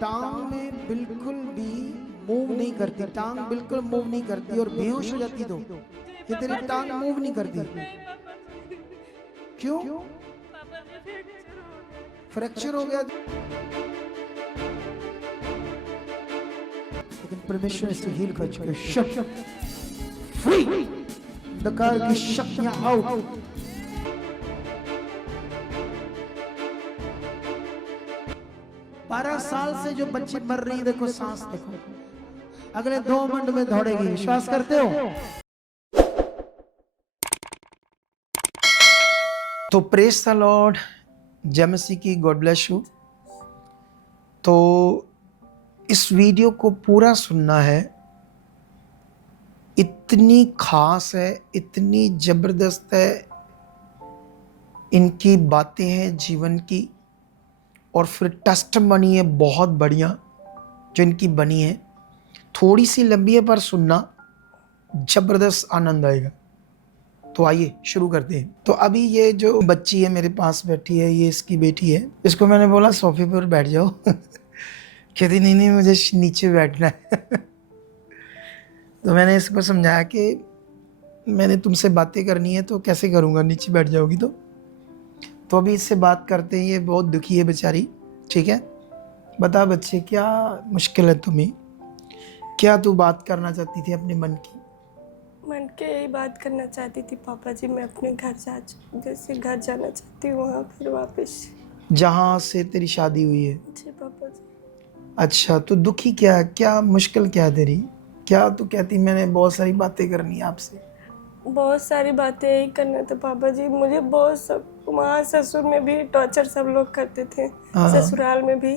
टांग में बिल्कुल भी मूव नहीं करती, टांग बिल्कुल मूव नहीं करती और बेहोश हो जाती तो ये तेरी टांग मूव नहीं करती। क्यों? फ्रैक्चर हो गया। लेकिन परमेश्वर से हील कर चुके। शक फ्री डकार की शक्तियां आउट। 12 साल से जो बच्ची मर रही है, देखो सांस देखो, अगले 2 मिनट में दौड़ेगी। विश्वास करते हो? तो प्रेज द लॉर्ड, जय मसीह की, गॉड ब्लेस यू। तो इस वीडियो को पूरा सुनना है, इतनी खास है, इतनी जबरदस्त है, इनकी बातें हैं जीवन की, और फिर टेस्टिमनी है बहुत बढ़िया जो इनकी बनी है। थोड़ी सी लंबी है पर सुनना, जबरदस्त आनंद आएगा। तो आइए शुरू करते हैं। तो अभी ये जो बच्ची है मेरे पास बैठी है, ये इसकी बेटी है। इसको मैंने बोला सोफे पर बैठ जाओ कहती नहीं नहीं मुझे नीचे बैठना है तो मैंने इसको समझाया कि मैंने तुमसे बातें करनी है तो कैसे करूँगा, नीचे बैठ जाओगी तो अभी इससे बात करते हैं। ये बहुत दुखी है बेचारी। ठीक है, बता बच्चे, क्या मुश्किल है तुम्हें? क्या तू बात करना चाहती थी अपने मन की? मन के यही बात करना चाहती थी पापा जी, मैं अपने घर जैसे घर जाना चाहती हूँ, वहाँ फिर वापस जहाँ से तेरी शादी हुई है। जी पापा जी। अच्छा, तो दुखी क्या है, क्या मुश्किल क्या है तेरी? क्या तू कहती मैंने बहुत सारी बातें करनी है आपसे? बहुत सारी बातें यही करना था पापा जी। मुझे बहुत सब वहाँ ससुर में भी टॉर्चर सब लोग करते थे, ससुराल में भी,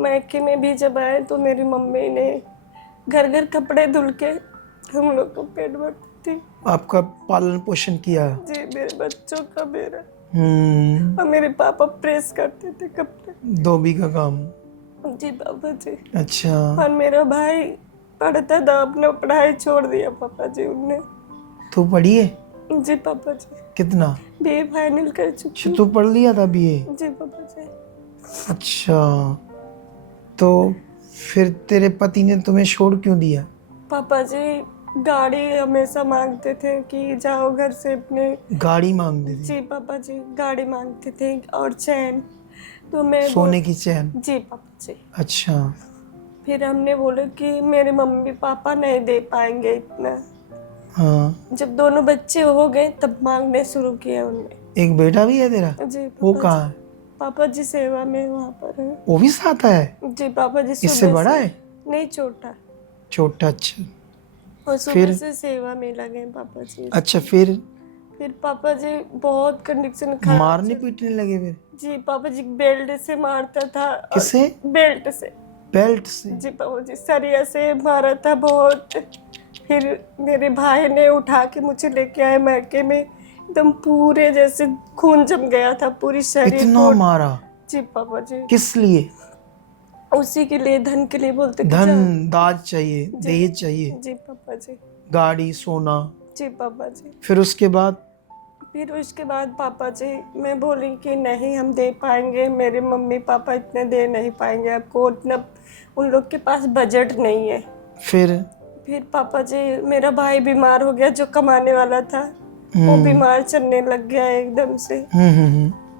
मायके में भी। जब आए तो मेरी मम्मी ने घर घर कपड़े धुल के हम लोग को पेट भरती थी। आपका पालन पोषण किया? जी, मेरे बच्चों का, मेरा। और मेरे पापा प्रेस करते थे कपड़े, धोबी का काम। जी पापा जी। अच्छा। और मेरा भाई पढ़ता था, अपना पढ़ाई छोड़ दिया पापा जी उनने। तू पढ़ी है? जी पापा जी। कितना? बीए फाइनल कर चुकी हूँ। तू पढ़ लिया था बीए? जी पापा जी। अच्छा, तो फिर तेरे पति ने तुम्हें छोड़ क्यों दिया? पापा जी गाड़ी हमेशा मांगते थे कि जाओ घर से अपने। गाड़ी मांगते थे? जी पापा जी, गाड़ी मांगते थे और चैन। तो मैं सोने की चैन? जी पापा जी। अच्छा। फिर हमने बोला कि मेरे मम्मी पापा नहीं दे पाएंगे इतना। हाँ। जब दोनों बच्चे हो गए तब मांगने शुरू किया उनने। एक बेटा भी है तेरा? जी वो पापा कहाँ जी। है? पापा जी सेवा में वहाँ पर है। वो भी साथ है? जी पापा जी। इससे सुबह बड़ा से है? नहीं, छोटा। छोटा? अच्छा। और सुबह फिर? से सेवा में लगे पापा जी। अच्छा, फिर पापा जी बहुत कंडीशन खराब। मारने पीटने लगे फिर? जी पापा जी बेल्ट से मारता था। किससे? बेल्ट से। बेल्ट से? जी पापा जी, सरिया से मारा था बहुत। फिर मेरे भाई ने उठा के मुझे लेके आए मायके में, एकदम पूरे जैसे खून जम गया था पूरी शरीर। इतना मारा? जी पापा जी। किस लिए? उसी के लिए, धन के लिए बोलते। धन दाज चाहिए, दहेज चाहिए? जी पापा जी। गाड़ी, सोना? जी पापा जी। फिर उसके बाद पापा जी मैं बोली कि नहीं हम दे पाएंगे, मेरे मम्मी पापा इतने दे नहीं पाएंगे आपको, उतना उन लोग के पास बजट नहीं है। फिर पापा जी, मेरा भाई बीमार हो गया जो कमाने वाला था, वो बीमार चलने लग गया एकदम से।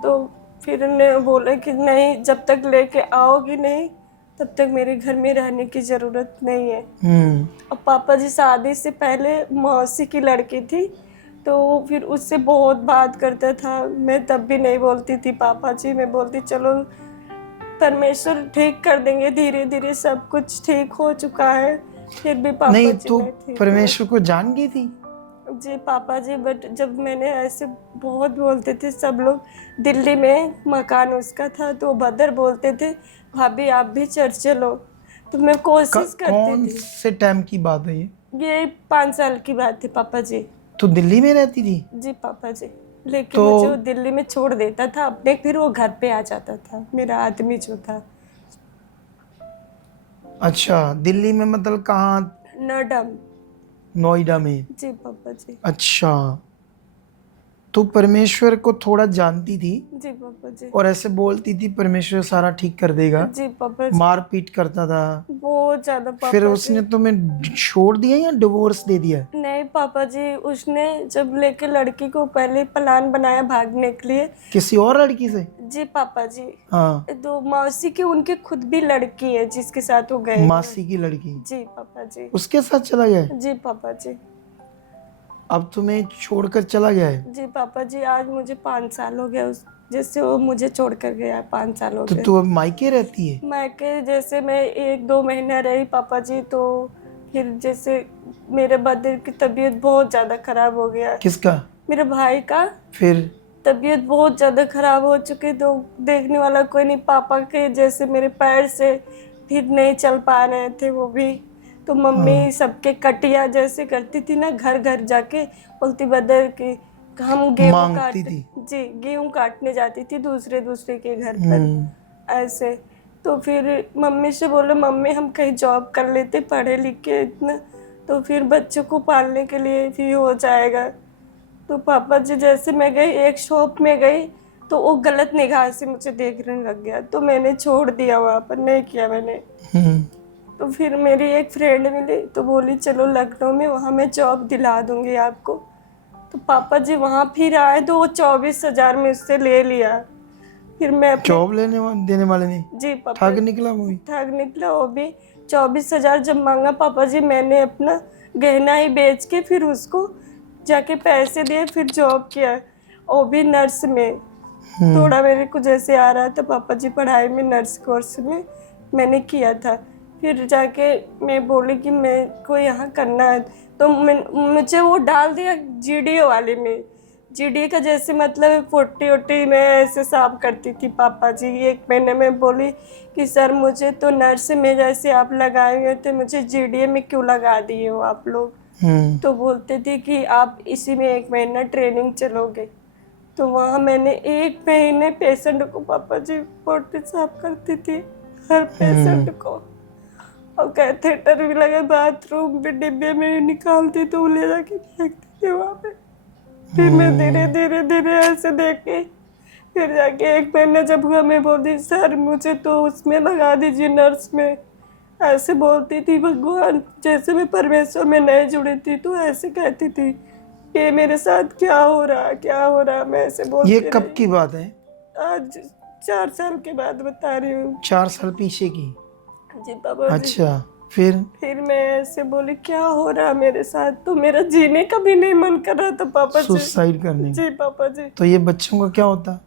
तो फिर उन्हें बोला कि नहीं, जब तक लेके आओगी नहीं तब तक मेरे घर में रहने की जरूरत नहीं है। और पापा जी शादी से पहले मौसी की लड़की थी, तो फिर उससे बहुत बात करता था। मैं तब भी नहीं बोलती थी पापा जी, मैं बोलती चलो परमेश्वर ठीक कर देंगे, धीरे धीरे सब कुछ ठीक हो चुका है। फिर भी पापा नहीं, जी तो नहीं ठीक परमेश्वर को जान गई थी? जी पापा जी, बट जब मैंने ऐसे बहुत बोलते थे सब लोग, दिल्ली में मकान उसका था तो बदर बोलते थे भाभी आप भी चर्च चलो, तो मैं कोशिश करती कौन थी। से टाइम की बात है ये? ये 5 साल की बात थी पापा जी। तो दिल्ली में रहती थी? जी पापा जी, लेकिन मुझे वो दिल्ली में छोड़ देता था अपने, फिर वो घर पे आ जाता था मेरा आदमी जो था। अच्छा, दिल्ली में मतलब कहाँ? नोएडा। नोएडा में? जी पापा जी। अच्छा, तू परमेश्वर को थोड़ा जानती थी जी पापा जी। और ऐसे बोलती थी परमेश्वर सारा ठीक कर देगा, जी पापा जी, मार पीट करता था, बहुत ज्यादा फिर पापा जी। उसने तुम्हें छोड़ दिया या डिवोर्स दे दिया? नहीं पापा जी, उसने जब लेके लड़की को पहले प्लान बनाया भागने के लिए। किसी और लड़की से? जी पापा जी, हाँ, तो मौसी की उनकी खुद भी लड़की है जिसके साथ वो गए हैं। मासी की लड़की, जी पापा जी। उसके साथ चला गया है? जी पापा जी। अब तुम्हें छोड़कर चला गया है? जी पापा जी, आज मुझे 5 साल हो गए उस जैसे वो मुझे छोड़ कर गया। 5 साल हो तो गए। तू अब मायके रहती है? मायके जैसे मैं 1-2 महीना रही पापा जी, तो फिर जैसे मेरे बदर की तबीयत बहुत ज़्यादा खराब हो गया। किसका? मेरे भाई का फिर? तबीयत बहुत ज़्यादा खराब हो चुकी, तो देखने वाला कोई नहीं। पापा के जैसे मेरे पैर से फिर नहीं चल पा रहे थे वो भी, तो मम्मी सबके कटिया जैसे करती थी ना, घर घर जाके बोलती बदर की हम गेहूँ मांगती काट थी। जी गेहूँ काटने जाती थी दूसरे दूसरे के घर पर ऐसे। तो फिर मम्मी से बोले मम्मी हम कहीं जॉब कर लेते, पढ़े लिखे इतना, तो फिर बच्चों को पालने के लिए भी हो जाएगा। तो पापा जी जैसे मैं गई एक शॉप में गई, तो वो गलत निगाह से मुझे देखने लग गया, तो मैंने छोड़ दिया, वहाँ पर नहीं किया मैंने। तो फिर मेरी एक फ्रेंड मिली, तो बोली चलो लखनऊ में, वहाँ मैं जॉब दिला दूंगी आपको। तो पापा जी वहाँ फिर आए, तो वो 24,000 में उससे ले लिया। फिर मैं जॉब देने वाले ने जी पापा ठग निकला वो भी। ठग निकला वो भी। 24,000 जब मांगा पापा जी, मैंने अपना गहना ही बेच के फिर उसको जाके पैसे दिए, फिर जॉब किया, वो भी नर्स में। थोड़ा मेरे को जैसे आ रहा था पापा जी पढ़ाई में, नर्स कोर्स में मैंने किया था। फिर जाके मैं बोली कि मेरे को यहाँ करना है, तो मुझे वो डाल दिया जीडीओ वाले में। जीडीए का जैसे मतलब 40 में ऐसे साफ करती थी पापा जी। 1 महीने में बोली कि सर मुझे तो नर्स में जैसे आप लगाए हुए थे, मुझे जीडीए में क्यों लगा दिए हो आप लोग? तो बोलते थे कि आप इसी में 1 महीना ट्रेनिंग चलोगे। तो वहाँ मैंने 1 महीने पेशेंट को पापा जी पोटी साफ करती थी, हर पेशेंट को, और कैथेटर भी लगे, बाथरूम भी डिब्बे में निकालती तो ले जाके फेंकती थी वहाँ पे। फिर मैं धीरे धीरे धीरे ऐसे देख के फिर जाके 1 महीना जब हुआ, मैं बोलती सर मुझे तो उसमें लगा दीजिए नर्स में, ऐसे बोलती थी। भगवान जैसे मैं परमेश्वर में नहीं जुड़ी थी, तो ऐसे कहती थी कि मेरे साथ क्या हो रहा, मैं ऐसे बोलती ये कब रही। की बात है? आज 4 साल के बाद बता रही हूँ। 4 साल पीछे की? जी पापा जी। अच्छा, फिर मैं ऐसे बोली क्या हो रहा मेरे साथ, तो मेरा जीने का भी नहीं मन कर रहा था पापा जी। सुसाइड करने? जी पापा जी। तो ये बच्चों का क्या होता?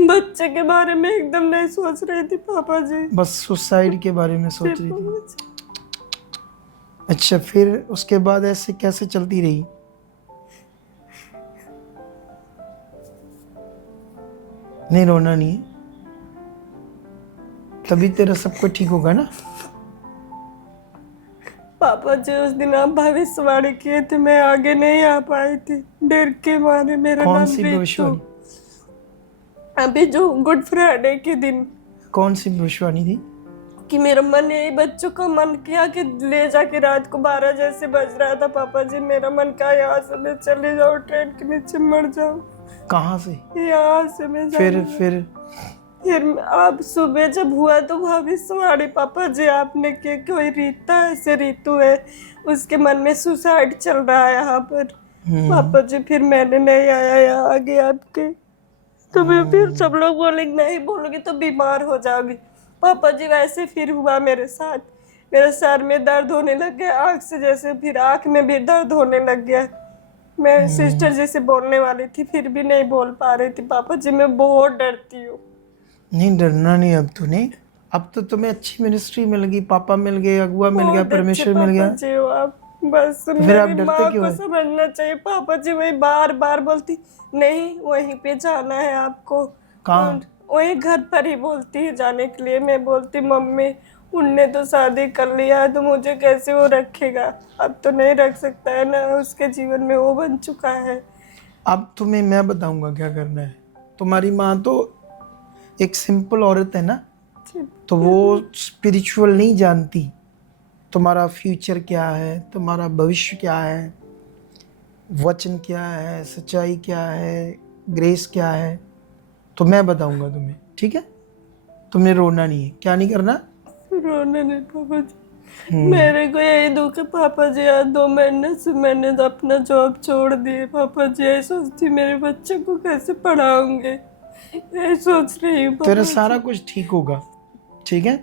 बच्चे के बारे में एकदम नहीं सोच रही थी पापा जी, बस सुसाइड के बारे में सोच रही थी। पापा जी। अच्छा, फिर उसके बाद ऐसे कैसे चलती रही? नहीं रोना नहीं है, तभी तेरा सब कुछ ठीक होगा ना। पापा जी उस दिन आप भविष्यवाणी किए थे, मैं आगे नहीं आ पाई थी डर के मारे। मेरा कौन नाम सी रितु। भविष्यवाणी? अभी जो गुड फ्राइडे के दिन। कौन सी भविष्यवाणी थी? कि मेरा मन यही बच्चों का मन किया कि ले जाके रात को 12 जैसे बज रहा था पापा जी, मेरा मन कहा यहाँ से मैं चले जाऊँ, ट्रेन के नीचे मर जाऊँ। कहाँ से? यहाँ से मैं फिर आप सुबह जब हुआ तो भविष्यवाणी पापा जी आपने कि कोई रीता ऐसे रीतु है, उसके मन में सुसाइड चल रहा है यहाँ पर। पापा जी फिर मैंने नहीं आया यहाँ आगे आपके, तो मैं फिर सब लोग बोले नहीं बोलोगी तो बीमार हो जाओगी। पापा जी वैसे फिर हुआ मेरे साथ, मेरे सर में दर्द होने लग गया, आँख से जैसे, फिर आँख में भी दर्द होने लग गया। मैं सिस्टर जैसे बोलने वाली थी, फिर भी नहीं बोल पा रही थी पापा जी, मैं बहुत डरती हूँ। नहीं डरना नहीं अब तूने, अब तो तुम्हें अच्छी मिनिस्ट्री मिल गई, पापा मिल गए, अगुआ मिल गया, परमेश्वर मिल गया, जी हो आप। बस तो फिर आप मेरी डरते माँ क्यों को है? समझना चाहिए पापा जी, वही बार बार बोलती नहीं वहीं पे जाना है आपको। कहाँ? वही घर पर ही बोलती है जाने के लिए। मैं बोलती मम्मी उनने तो शादी कर लिया है, तो मुझे कैसे वो रखेगा, अब तो नहीं रख सकता है ना, उसके जीवन में वो बन चुका है। अब तुम्हें मैं बताऊंगा क्या करना है। तुम्हारी माँ तो एक सिंपल औरत है ना, तो वो स्पिरिचुअल नहीं जानती तुम्हारा फ्यूचर क्या है, तुम्हारा भविष्य क्या है। वचन क्या है, सच्चाई क्या है, ग्रेस क्या है, तो मैं बताऊंगा तुम्हें, ठीक है? तुमने रोना नहीं है। क्या नहीं करना? रोना नहीं पापा जी, मेरे को यही दुख है पापा जी। आज 2 महीने से मैंने तो अपना जॉब छोड़ दिए पापा जी। यही सोचती मेरे बच्चे को कैसे पढ़ाऊंगे, यही सोच रही हूँ तेरा पापा सारा कुछ ठीक होगा, ठीक है?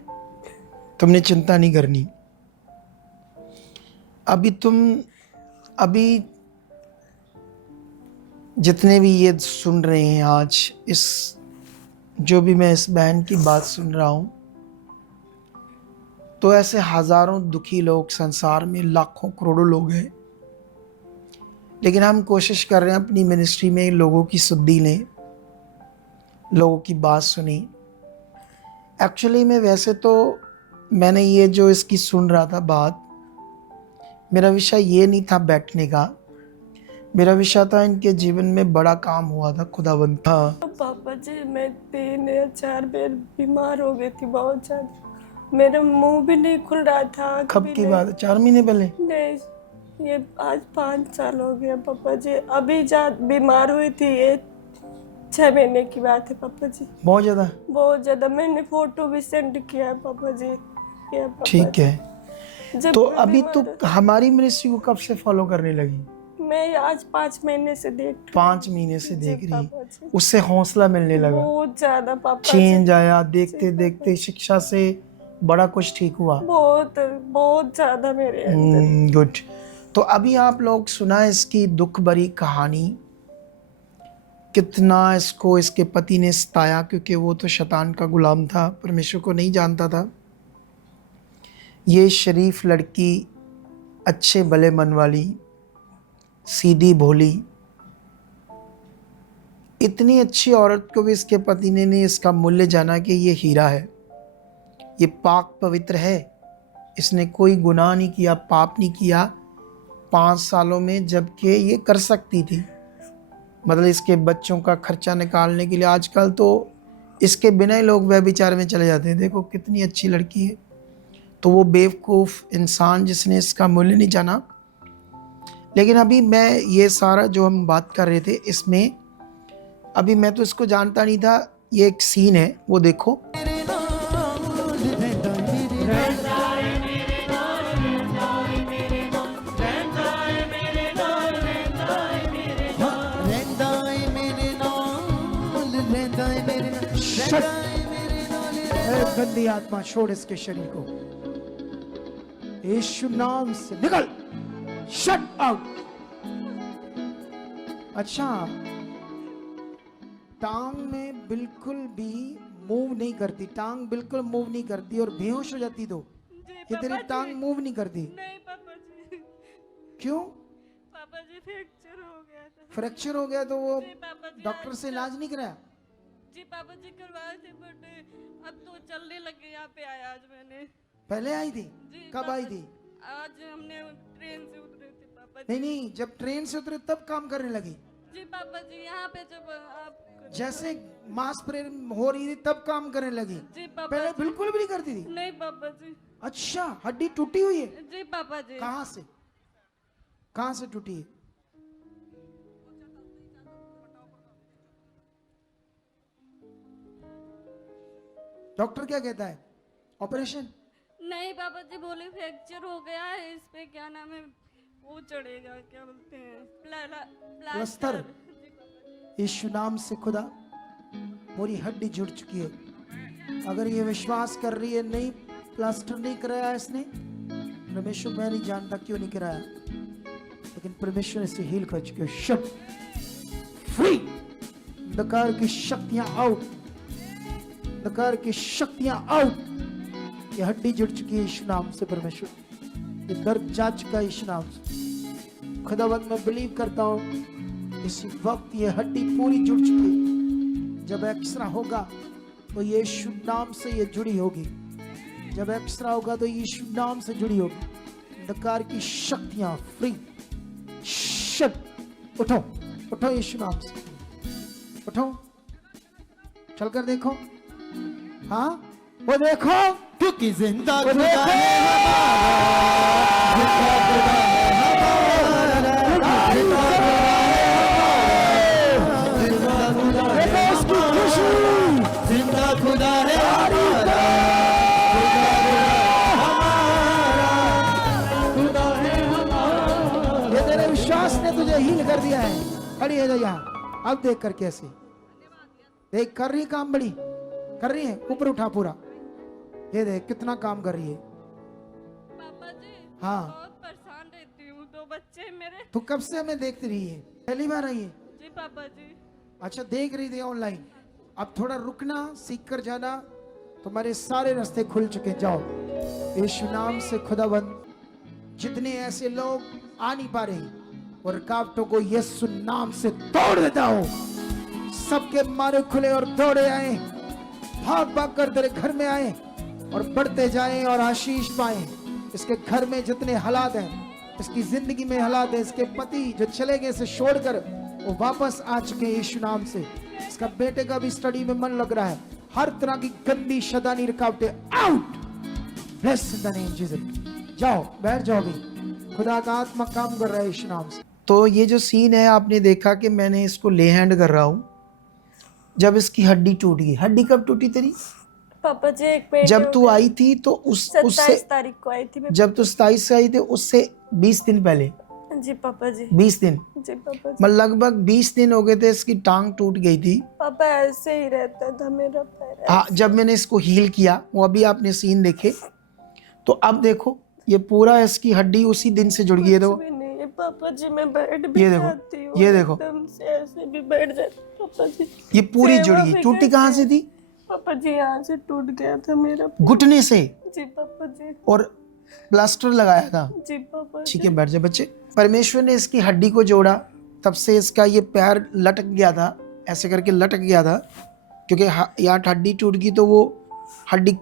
तुमने चिंता नहीं करनी। अभी जितने भी ये सुन रहे हैं आज, जो भी मैं इस बहन की बात सुन रहा हूं, तो ऐसे हजारों दुखी लोग संसार में, लाखों करोड़ों लोग हैं। लेकिन हम कोशिश कर रहे हैं अपनी मिनिस्ट्री में लोगों की सुधि लें, लोगों की बात सुनी। एक्चुअली में वैसे तो मैंने ये जो इसकी सुन रहा था बात, मेरा विषय ये नहीं था बैठने का। मेरा विषय था इनके जीवन में बड़ा काम हुआ था खुदावंत था। पापा जी मैं 3 या 4 बार बीमार हो गई थी बहुत ज्यादा। मेरा मुंह भी नहीं खुल रहा था। कब की बात है? 4 महीने पहले? नहीं, ये आज 5 साल हो गया पापा जी। अभी बीमार हुई थी, ये 6 महीने की बात है पापा जी। बहुत ज्यादा? मैंने फोटो भी सेंड किया है पापा जी। ठीक है। तो अभी तो हमारी मिनिस्ट्री को कब से फॉलो करने लगी? मैं आज 5 महीने से 5 महीने से देख रही, उससे हौसला मिलने लगा, बहुत ज्यादा पापा चेंज आया। देखते देखते शिक्षा से बड़ा कुछ ठीक हुआ, बहुत ज्यादा मेरे अंदर। गुड। तो अभी आप लोग सुना इसकी दुख भरी कहानी, कितना इसको इसके पति ने सताया, क्योंकि वो तो शैतान का गुलाम था, परमेश्वर को नहीं जानता था। ये शरीफ लड़की, अच्छे भले मन वाली, सीधी भोली, इतनी अच्छी औरत को भी इसके पति ने इसका मूल्य जाना कि ये हीरा है, ये पाक पवित्र है, इसने कोई गुनाह नहीं किया, पाप नहीं किया 5 सालों में, जबकि ये कर सकती थी। मतलब इसके बच्चों का खर्चा निकालने के लिए आजकल तो इसके बिना ही लोग व्यभिचार में चले जाते हैं। देखो कितनी अच्छी लड़की है। तो वो बेवकूफ़ इंसान जिसने इसका मूल्य नहीं जाना। लेकिन अभी मैं ये सारा जो हम बात कर रहे थे, इसमें अभी मैं तो इसको जानता नहीं था। ये एक सीन है, वो देखो। गंदी आत्मा छोड़ इसके शरीर को, यीशु नाम से निकल, शट आउट। अच्छा, टांग में बिल्कुल भी मूव नहीं करती, टांग बिल्कुल मूव नहीं करती, और बेहोश हो जाती तो ये तेरी टांग मूव नहीं करती? नहीं पापा जी। क्यों? पापा जी फ्रैक्चर हो गया था। फ्रैक्चर हो गया तो वो डॉक्टर से इलाज नहीं कराया? जी पापा जी करवाए थे, बट अब तो चलने लगे। यहाँ पे आया आज मैंने। पहले आई थी? कब आई थी? आज हमने ट्रेन से उतरे थे पापा जी। नहीं, जब ट्रेन से उतरे तब काम करने लगी? जी पापा जी, यहाँ पे जब आप जैसे मास प्रेयर हो रही थी तब काम करने लगी? जी पापा। पहले बिल्कुल भी नहीं करती थी? नहीं पापा जी। अच्छा, हड्डी टूटी हुई है? जी पापा जी। कहाँ से टूटी है? डॉक्टर क्या कहता है? ऑपरेशन? नहीं पापा जी, बोले फ्रैक्चर हो गया है, इस पे क्या नाम है वो चढ़ेगा, क्या बोलते हैं, प्लास्टर। यीशु नाम से खुदा, पूरी हड्डी जुड़ चुकी है। अगर ये विश्वास कर रही है नहीं प्लास्टर नहीं कराया इसने, परमेश्वर मैं नहीं जानता क्यों नहीं कराया, लेकिन परमेश्वर इसे हील कर चुके। शट फ्री, अंधकार की शक्तियां आउट, अंधकार की शक्तियां आउट। ये हड्डी जुड़ चुकी है यीशु नाम से। परमेश्वर, ये दर्द जा चुका है यीशु नाम से। खुदावंद मैं बिलीव करता हूँ इसी वक्त ये हड्डी पूरी जुड़ चुकी है। जब एक्सरा होगा तो यीशु नाम से ये जुड़ी होगी, जब एक्सरा होगा तो यीशु नाम से जुड़ी होगी। अंधकार की शक्तियां फ्री। शट, उठो उठो यीशु नाम से, उठो, चलकर देखो। हाँ वो देखो, क्योंकि जिंदा वो खुदा देखो। है हमारा, जिंदा खुदा है हमारा, मैंने तुझे हील कर दिया है। खड़ी है यहाँ, अब देख कर कैसे देख कर रही काम, बड़ी कर रही है, ऊपर उठा पूरा, ये देख कितना काम कर रही है। पापा जी हाँ बहुत परेशान रहती हूँ, 2 बच्चे मेरे। तो कब से हमें देखती रही है? पहली बार आई है? जी पापा जी। अच्छा, देख रही थी ऑनलाइन। अब थोड़ा रुकना, सीख कर जाना, तुम्हारे सारे रास्ते खुल चुके। जाओ यीशु नाम से खुदाबंद, जितने ऐसे लोग आ नहीं पा रहे और रुकावटों को यीशु नाम से तोड़ देता हूं, सबके मारे खुले और दौड़े आए, भाग भाग कर तेरे घर में आए और बढ़ते जाएं और आशीष पाएं। इसके घर में जितने हालात हैं, इसकी जिंदगी में हालात है, इसके पति जो चले गए से छोड़कर वो वापस आ चुके यीशु नाम से। इसका बेटे का भी स्टडी में मन लग रहा है। हर तरह की गंदी शैतानी रुकावटें out, bless in the name Jesus. जाओ बैठ जाओ, भी खुदा का आत्मा काम कर रहा है यीशु नाम से। तो ये जो सीन है आपने देखा कि मैंने इसको ले हैंड कर रहा हूं। जब इसकी हड्डी टूट गई, हड्डी कब टूटी तेरी? पापा जी एक मिनट, जब तू आई थी तो उससे 27 तारीख को आई थी मैं। जब तू 27 से आई थी उससे 20 दिन पहले। जी पापा जी। 20 दिन? जी पापा जी। मतलब लगभग 20 दिन हो गए थे इसकी टांग टूट गई थी। पापा ऐसे ही रहता था मेरा पैर। हाँ, जब मैंने इसको हील किया, वो अभी आपने सीन देखे, तो अब देखो ये पूरा इसकी हड्डी उसी दिन से जुड़ गई है। तो पापा जी मैं बैठ भी जाती हूँ, ये देखो एकदम से ऐसे भी बैठ जाती पापा जी। ये पूरी जुड़ गई। टूटी कहाँ से थी? पापा जी यहाँ से टूट गया था मेरा, घुटने से। जी पापा जी। और प्लास्टर लगाया था? जी पापा। ठीक है, बैठ जा बच्चे। परमेश्वर ने इसकी हड्डी को जोड़ा, तब से इसका ये पैर लटक गया था, ऐसे करके लटक गया था, क्योंकि यहाँ हड्डी टूट गई तो वो हड्डी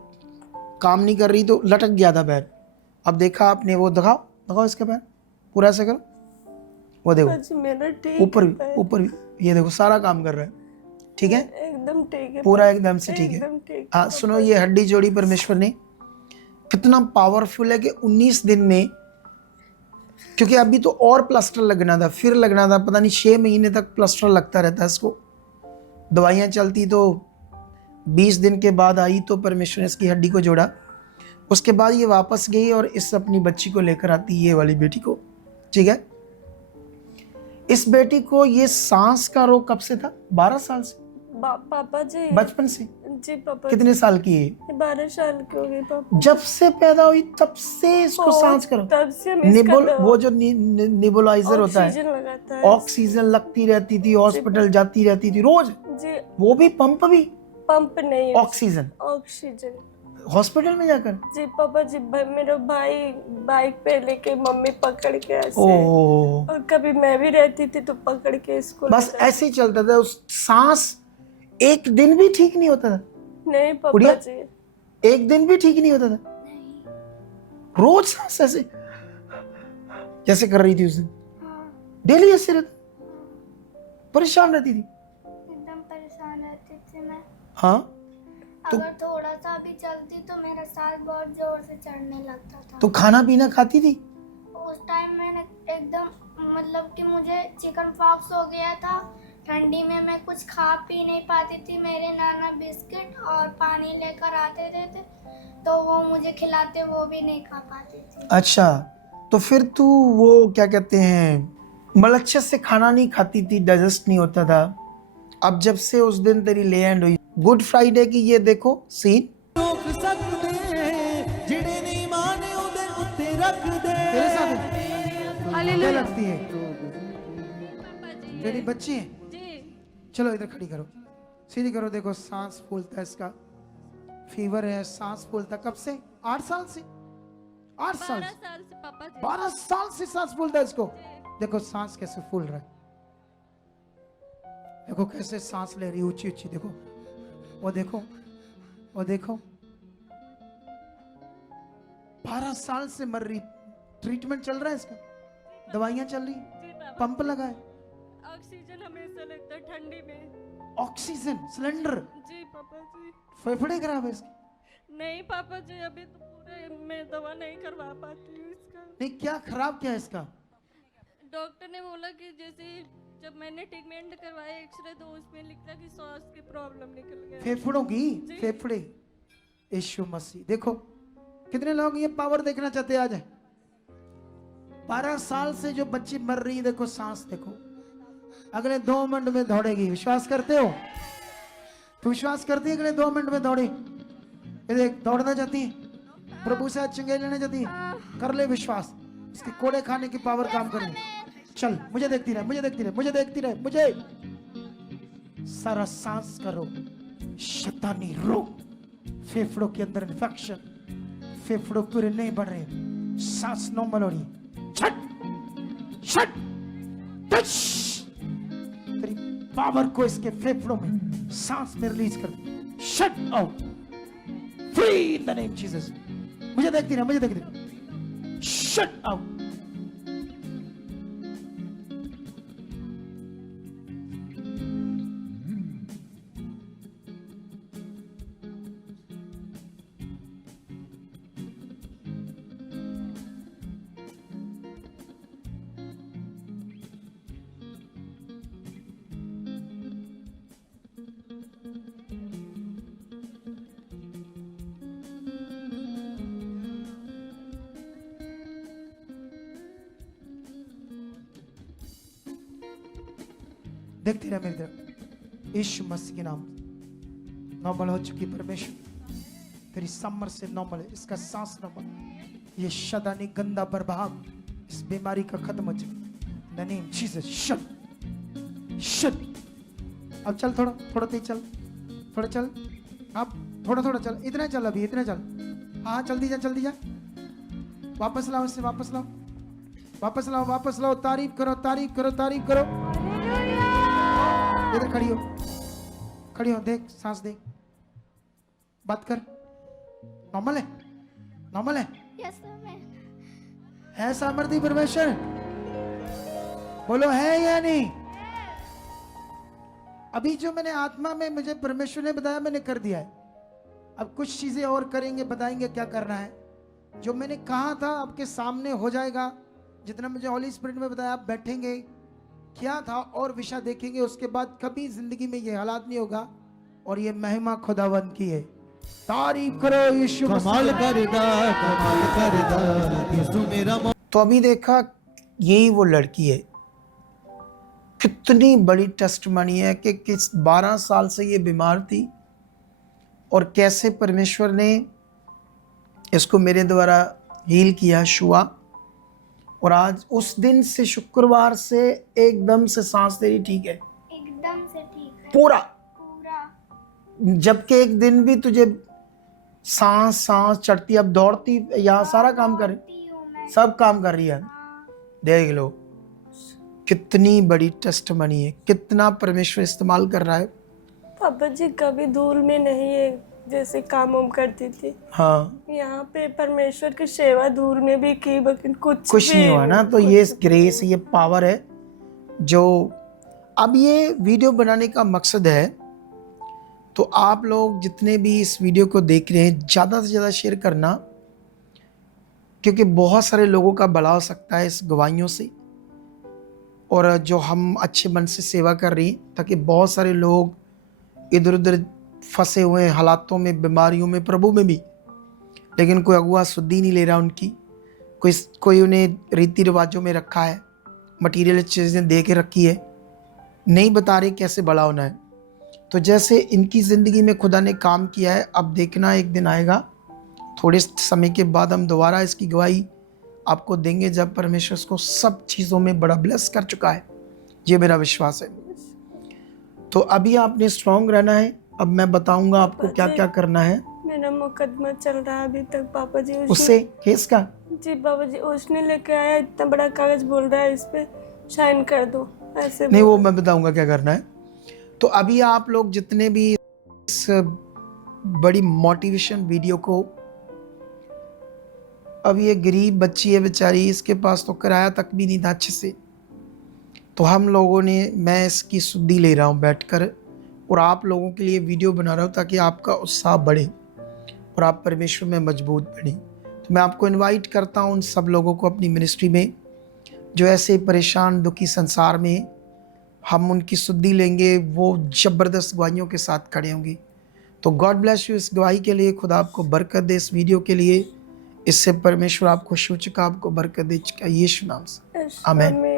काम नहीं कर रही तो लटक गया था पैर। अब देखा आपने, वो दिखाओ इसका पैर पूरा ऐसे करो, वो देखो ऊपर ये देखो सारा काम कर रहा है। ठीक है, एकदम ठीक है, पूरा एकदम से ठीक है। हाँ सुनो, ये हड्डी जोड़ी परमेश्वर ने, कितना पावरफुल है कि 19 दिन में, क्योंकि अभी तो और प्लास्टर लगना था, फिर लगना था, पता नहीं 6 महीने तक प्लास्टर लगता रहता है इसको, दवाइयाँ चलती। तो 20 दिन के बाद आई तो परमेश्वर ने इसकी हड्डी को जोड़ा। उसके बाद ये वापस गई और इस अपनी बच्ची को लेकर आती, ये वाली बेटी को। ठीक है, इस बेटी को ये सांस का रोग कब से था? 12 साल से? पापा जी बचपन से? जी पापा। कितने साल की है? 12 साल की हो गई पापा। जब से पैदा हुई तब से इसको सांस करो, तब से वो जो निबुलाइजर होता है, ऑक्सीजन लगती रहती थी, हॉस्पिटल जाती रहती थी रोज जी। वो भी पंप नहीं, ऑक्सीजन हॉस्पिटल में जाकर। जी पापा जी, मेरा भाई बाइक पे लेके, मम्मी पकड़ के ऐसे, और कभी मैं भी रहती थी तो पकड़ के इसको, बस ऐसे ही चलता था। उस सांस एक दिन भी ठीक नहीं होता था? नहीं पापा जी, एक दिन भी ठीक नहीं होता था? रोज सांस ऐसे जैसे कर रही थी उस दिन? डेली ऐसे रहता? परेशान रहती थी? एकदम परेशान रहती थी मैं। हाँ, तो अगर थोड़ा सा भी चलती तो मेरा सांस बहुत जोर से चढ़ने लगता था। तो खाना पीना खाती थी? उस टाइम मैंने एकदम, मतलब कि मुझे चिकन पॉक्स हो गया था। ठंडी में मैं कुछ खा पी नहीं पाती थी। मेरे नाना बिस्किट और पानी लेकर आते थे तो वो मुझे खिलाते, वो भी नहीं खा पाती थी। अच्छा, तो फिर तू वो क्या कहते हैं, मलच्छर से खाना नहीं खाती थी, डाइजेस्ट नहीं होता था। अब जब से उस दिन तेरी ले एंड हुई, गुड फ्राइडे की, ये देखो सीन, लगती है तेरी बच्ची है। चलो इधर खड़ी करो, सीधी करो, देखो सांस फूलता है इसका, फीवर है, सांस फूलता। कब से? 8 साल से? 8 साल से पापा जी, 12 साल से सांस फूलता है इसको। देखो सांस कैसे फूल रहा है, देखो कैसे सांस ले रही है ऊंची ऊंची, देखो वो देखो, वो देखो 12 साल से मर रही। ट्रीटमेंट चल रहा है इसका, दवाइयां चल रही, पंप लगा है, ऑक्सीजन हमेशा लगता है ठंडी में, ऑक्सीजन सिलेंडर। जी पापा जी। फेफड़े खराब है इसके? नहीं पापा जी, अभी तो पूरे मैं दवा नहीं करवा पाती हूँ इसका। नहीं, क्या खराब क्या है इसका? डॉक्टर ने बोला कि जैसे जब मैंने ट्रीटमेंट करवाया एक्सरे, तो उसमें लिखा कि सांस की प्रॉब्लम निकल गया, फेफड़ों की, फेफड़े। यीशु मसीह, देखो कितने लोग ये पावर देखना चाहते हैं आज? 12 साल से जो बच्ची मर रही है, देखो सांस देखो, अगले 2 मिनट में दौड़ेगी। विश्वास करते हो? तू विश्वास करती है अगले 2 मिनट में दौड़े? ये देख, दौड़ना चाहती है, प्रभु से चंगाई लेना चाहती है, कर ले विश्वास, इसके कोड़े खाने की पावर काम करेगी। चल, मुझे देखती रहे, मुझे देखती रहे, मुझे देखती रहे, मुझे सारा सांस करो, शैतानी रोग, फेफड़ों के अंदर इन्फेक्शन, फेफड़ों पूरे नहीं बढ़ रहे, सांस नॉर्मल हो रही, छट छट टच, तेरी पावर को इसके फेफड़ों में सांस में रिलीज कर, shut out, free in the name Jesus. मुझे देखती रहे, मुझे देखती रहे, शट आउट। देखती रहे मेरी तरफ, यीशु मसीह के नाम। नॉर्मल हो चुकी परमेश्वर, तेरी समर से नॉर्मल है, इसका सांस नॉर्मल, ये शैतानी गंदा प्रभाव इस बीमारी का खत्म हो जाए। The name Jesus, shut shut. अब चल, थोड़ा थोड़ा तेज चल, थोड़ा चल, अब थोड़ा थोड़ा चल, इतना चल, अभी इतना चल, हाँ जल्दी जा, जल्दी जा, वापस लाओ इसे, वापस लाओ, वापस लाओ, वापस लाओ, तारीफ करो, तारीफ करो, तारीफ करो। इधर खड़ी हो, खड़ी हो, देख सांस देख, बात कर, नॉर्मल है, नॉर्मल है, यस मैं है सामर्थ्य परमेश्वर, बोलो है या नहीं? अभी जो मैंने आत्मा में मुझे परमेश्वर ने बताया मैंने कर दिया है। अब कुछ चीजें और करेंगे, बताएंगे क्या करना है। जो मैंने कहा था आपके सामने हो जाएगा, जितना मुझे हॉली स्पिरिट में बताया, आप बैठेंगे, क्या था और विषय देखेंगे, उसके बाद कभी जिंदगी में ये हालात नहीं होगा। और ये महिमा खुदावंत की है। तारीफ करो यीशु, कमाल करेगा, कमाल करेगा यीशु मेरा। तो अभी देखा, यही वो लड़की है। कितनी बड़ी टेस्टमनी है कि किस 12 साल से ये बीमार थी और कैसे परमेश्वर ने इसको मेरे द्वारा हील किया, छुआ, और आज उस दिन से, शुक्रवार से एकदम से सांस तेरी ठीक है, एकदम से ठीक है, पूरा। पूरा। जबकि एक दिन भी तुझे सांस सांस चढ़ती, अब दौड़ती, यहाँ सारा काम कर रही, हूँ मैं। सब काम कर रही है। हाँ, देख लो कितनी बड़ी टेस्टमनी है, कितना परमेश्वर इस्तेमाल कर रहा है। पापा जी कभी धूल में नहीं है, जैसे काम उम करती थी, हाँ, यहाँ पे परमेश्वर की सेवा धूल में भी की, लेकिन कुछ भी नहीं हुआ ना। तो ये ग्रेस, ये पावर है जो अब ये वीडियो बनाने का मकसद है। तो आप लोग जितने भी इस वीडियो को देख रहे हैं, ज़्यादा से ज़्यादा शेयर करना, क्योंकि बहुत सारे लोगों का भला हो सकता है इस गवाहियों से, और जो हम अच्छे मन से सेवा कर रही हैं, ताकि बहुत सारे लोग इधर उधर फंसे हुए हैं हालातों में, बीमारियों में, प्रभु में भी, लेकिन कोई अगुआ शुद्धि नहीं ले रहा उनकी, कोई उन्हें रीति रिवाजों में रखा है, मटीरियल चीज़ें दे के रखी है, नहीं बता रहे कैसे बड़ा होना है। तो जैसे इनकी ज़िंदगी में खुदा ने काम किया है, अब देखना एक दिन आएगा, थोड़े समय के बाद हम दोबारा इसकी गवाही आपको देंगे, जब परमेश्वर उसको सब चीज़ों में बड़ा ब्लेस कर चुका है। ये मेरा विश्वास है। तो अभी आपने स्ट्रांग रहना है। अब मैं बताऊंगा आपको क्या क्या करना है। मेरा मुकदमा चल रहा है अभी तक पापा जी, उससे केस का, जी बाबा जी, उसने लेके आया इतना बड़ा कागज, बोल रहा है इस पे साइन कर दो, ऐसे नहीं वो मैं बताऊंगा क्या करना है। तो अभी आप लोग जितने भी इस बड़ी मोटिवेशन वीडियो को, अब ये गरीब बच्ची है बेचारी, इसके पास तो किराया तक भी नहीं था अच्छे से, तो हम लोगों ने, मैं इसकी शुद्धि ले रहा हूँ बैठकर, और आप लोगों के लिए वीडियो बना रहा हूँ ताकि आपका उत्साह बढ़े और आप परमेश्वर में मजबूत बने। तो मैं आपको इनवाइट करता हूँ उन सब लोगों को अपनी मिनिस्ट्री में जो ऐसे परेशान दुखी संसार में, हम उनकी शुद्धि लेंगे, वो ज़बरदस्त गवाहियों के साथ खड़े होंगे। तो गॉड ब्लेस यू इस गवाही के लिए, खुदा आपको बरकत दे इस वीडियो के लिए, इससे परमेश्वर आपको खुश हो चुका, आपको बरकत दे चुका, यीशु नाम से। आमीन।